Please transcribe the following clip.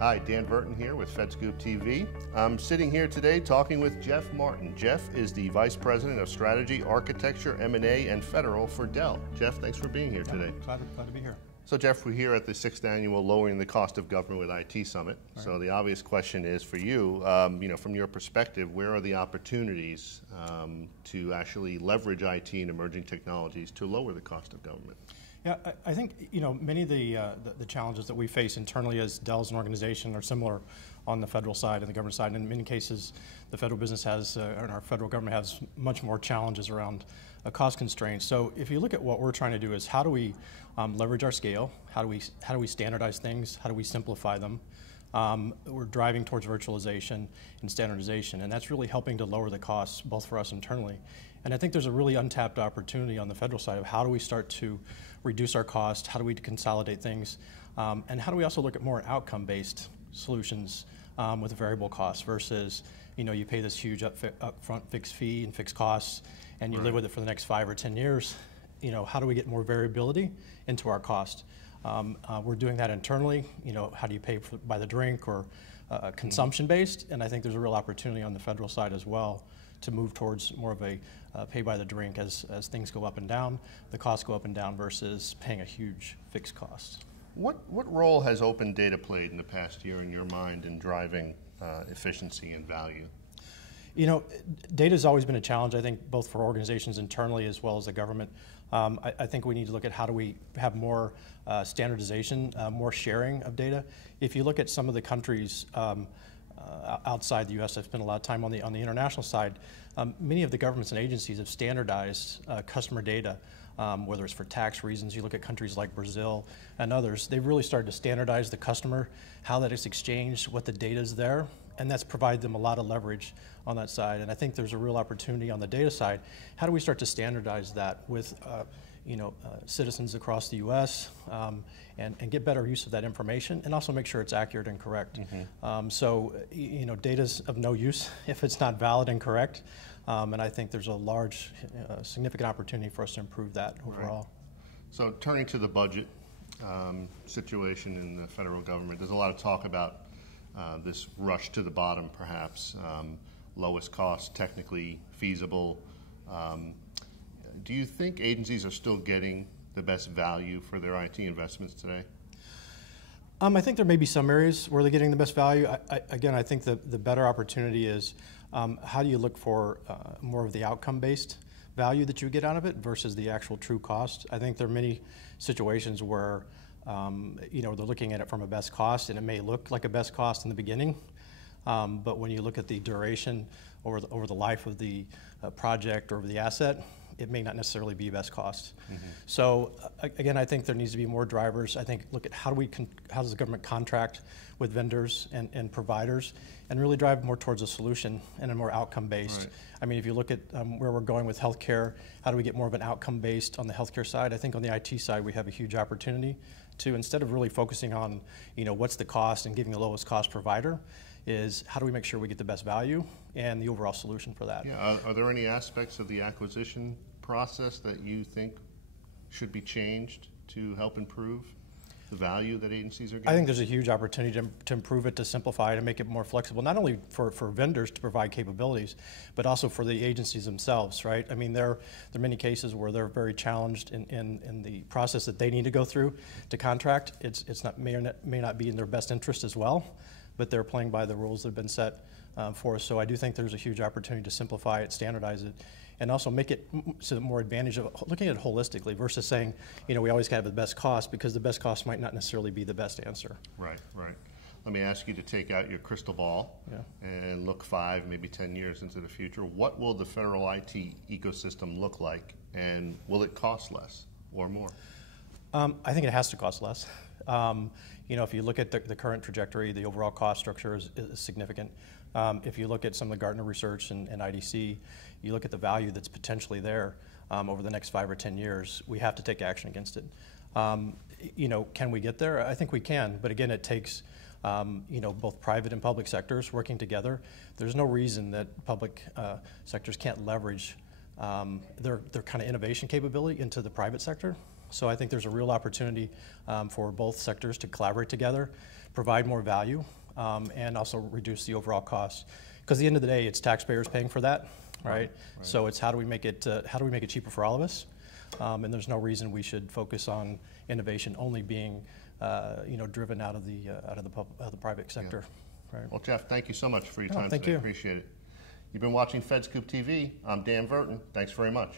Hi, Dan Burton here with FedScoop TV. I'm sitting here today talking with Jeff Martin. Jeff is the Vice President of Strategy, Architecture, M&A, and Federal for Dell. Jeff, thanks for being here today. Glad to be here. So Jeff, we're here at the 6th Annual Lowering the Cost of Government with IT Summit. Right. So the obvious question is for you, from your perspective, where are the opportunities to actually leverage IT and emerging technologies to lower the cost of government? Yeah, I think many of the challenges that we face internally as Dell as an organization are similar on the federal side and the government side. And in many cases, the federal business has, and our federal government has much more challenges around cost constraints. So if you look at what we're trying to do is how do we leverage our scale? How do we standardize things? How do we simplify them? We're driving towards virtualization and standardization, and that's really helping to lower the costs both for us internally. And I think there's a really untapped opportunity on the federal side of how do we start to reduce our cost, how do we consolidate things, and how do we also look at more outcome-based solutions with variable costs versus, you pay this huge upfront fixed fee and fixed costs, and you live with it for the next 5 or 10 years. How do we get more variability into our cost? We're doing that internally. How do you pay by the drink or consumption-based? And I think there's a real opportunity on the federal side as well to move towards more of a pay by the drink as things go up and down, the costs go up and down versus paying a huge fixed cost. What role has open data played in the past year in your mind in driving efficiency and value? Data has always been a challenge, I think, both for organizations internally as well as the government. I think we need to look at how do we have more standardization, more sharing of data. If you look at some of the countries outside the U.S., I've spent a lot of time on the international side. Many of the governments and agencies have standardized customer data, whether it's for tax reasons. You look at countries like Brazil and others, they've really started to standardize the customer, how that is exchanged, what the data is there, and that's provided them a lot of leverage on that side. And I think there's a real opportunity on the data side. How do we start to standardize that with citizens across the U.S. And get better use of that information, and also make sure it's accurate and correct. Mm-hmm. Data's of no use if it's not valid and correct. And I think there's a large, significant opportunity for us to improve that overall. Right. So turning to the budget situation in the federal government, there's a lot of talk about this rush to the bottom, perhaps, lowest cost, technically feasible. Do you think agencies are still getting the best value for their IT investments today? I think there may be some areas where they're getting the best value. I think the better opportunity is how do you look for more of the outcome-based value that you get out of it versus the actual true cost. I think there are many situations where they're looking at it from a best cost, and it may look like a best cost in the beginning, but when you look at the duration over the life of the project or of the asset, it may not necessarily be best cost. Mm-hmm. So again, I think there needs to be more drivers. I think look at how does the government contract with vendors and providers, and really drive more towards a solution and a more outcome-based. Right. I mean, if you look at where we're going with healthcare, how do we get more of an outcome-based on the healthcare side? I think on the IT side, we have a huge opportunity to, instead of really focusing on what's the cost and giving the lowest cost provider, is how do we make sure we get the best value and the overall solution for that. Yeah. Are there any aspects of the acquisition process that you think should be changed to help improve the value that agencies are getting? I think there's a huge opportunity to improve it, to simplify it, and make it more flexible, not only for vendors to provide capabilities, but also for the agencies themselves, right? I mean, there are many cases where they're very challenged in the process that they need to go through to contract. It's not may not be in their best interest as well, but they're playing by the rules that have been set for us. So I do think there's a huge opportunity to simplify it, standardize it, and also make it so more advantage of looking at it holistically versus saying, we always have the best cost, because the best cost might not necessarily be the best answer. Right, right. Let me ask you to take out your crystal ball and look 5, maybe 10 years into the future. What will the federal IT ecosystem look like, and will it cost less or more? I think it has to cost less. If you look at the current trajectory, the overall cost structure is significant. If you look at some of the Gartner research and IDC, you look at the value that's potentially there over the next 5 or 10 years, we have to take action against it. Can we get there? I think we can, but again, it takes both private and public sectors working together. There's no reason that public sectors can't leverage their kind of innovation capability into the private sector. So I think there's a real opportunity for both sectors to collaborate together, provide more value, and also reduce the overall cost. Because at the end of the day, it's taxpayers paying for that, right? So it's how do we make it cheaper for all of us? And there's no reason we should focus on innovation only being driven out of the private sector. Yeah. Right. Well, Jeff, thank you so much for your time thank today. you. Appreciate it. You've been watching FedScoop TV. I'm Dan Verton. Thanks very much.